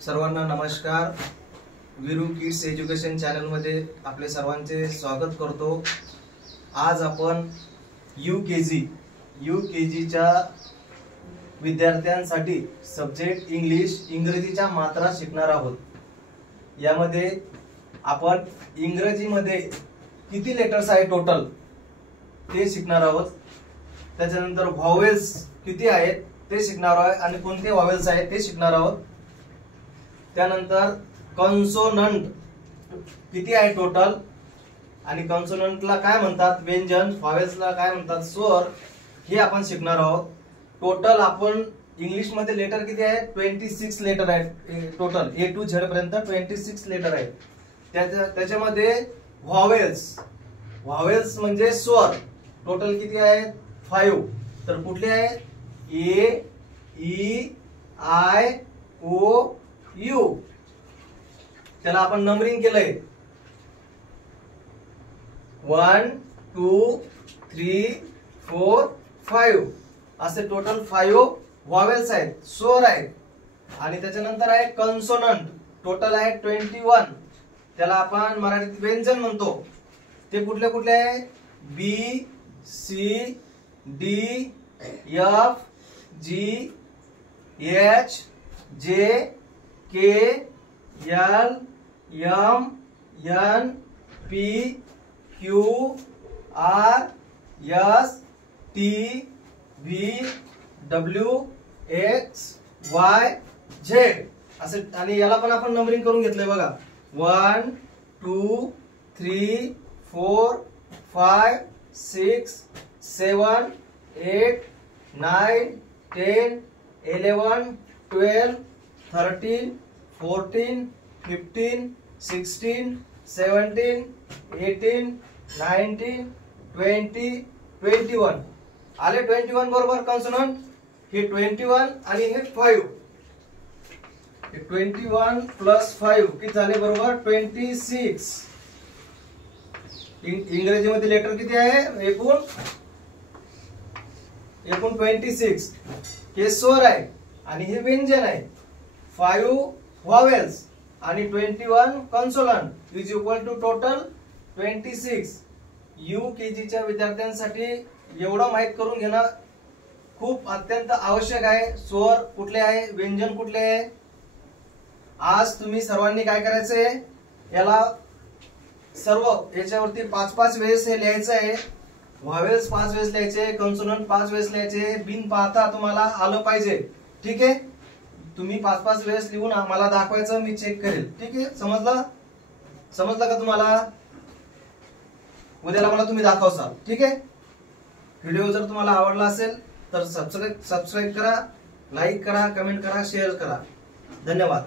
सर्वांना नमस्कार। Veeru kids education channel मध्ये आपले सर्वांचे स्वागत करतो। आज आपण यूकेजीच्या विद्यार्थ्यांसाठी सब्जेक्ट इंग्रजीच्या मात्रा शिकणार आहोत। यामध्ये आपण इंग्रजीमध्ये किती लेटर्स आहे टोटल ते शिकणार आहोत। त्याच्यानंतर व्हावेल्स किती आहेत ते शिकणार आहोत आणि कोणते व्हावेल्स आहेत ते शिकणार आहोत। त्यानंतर कॉन्सोनंट किती आहे टोटल आणि कॉन्सोनंटला काय म्हणतात, व्यंजन, व्हावेल्सला काय म्हणतात, स्वर, हे आपण शिकणार आहोत। टोटल आपण इंग्लिश मध्ये लेटर किती आहेत, 26 लेटर आहेत टोटल, A to Z पर्यंत 26 लेटर आहेत। त्याच्यामध्ये व्हावेल्स म्हणजे स्वर टोटल किती आहेत, 5। तर कुठले आहेत, A, E, I, O, U। त्याला आपण नंबरिंग केलंय, 1 2 3 4 5 असे टोटल 5 व्हावेल्स आहेत, स्वर आहेत। आणि त्याच्यानंतर आहे कॉन्सोनंट, टोटल आहे 21। त्याला आपण मराठीत व्यंजन म्हणतो। ते कुठले कुठले आहे, B, C, D, F, G, H, J, K, L, M, N, P, Q, R, S, T, V, W, X, Y, Z असे। आणि याला पण आपण नंबरिंग करून घेतलंय बघा, 1 2 3 4 5 6 7 8 9 10 11 12 13 14 15 16 17 18 19 20 21 आले। 21 बरोबर कॉन्सोनंट, हे 21 आणि हे 5, हे 21 प्लस 5 किती झाले, बरोबर 26। इंग्रजीमध्ये लेटर किती आहे, एकूण 26। हे स्वर आहे आणि हे व्यंजन आहे, 5 व्हावेल्स आणि 21 consonant is equal to total 26। यूकेजीच्या विद्यार्थ्यांसाठी एवढं माहित करून घेणं खूप अत्यंत आवश्यक आहे। स्वर कुठले आहे, व्यंजन कुठले आहे। आज तुम्ही सर्वांनी काय करायचंय, याला सर्व याच्यावरती 5-5 वेळेस हे लिहायचं आहे। व्हावेल्स 5 वेळेस लिहायचे, कॉन्सोनंट 5 वेळेस लिहायचे, बिन पाहता तुम्हाला आलं पाहिजे, ठीक आहे। तुम्ही 5-5 वेळेस लिहून मला दाखवायचं, मी चेक करेल, ठीक आहे। समजलं का तुम्हाला? उद्याला मला तुम्ही दाखवसाल, ठीक आहे। व्हिडिओ जर तुम्हाला आवडला असेल तर सबस्क्राईब करा, लाईक करा, कमेंट करा, शेअर करा। धन्यवाद।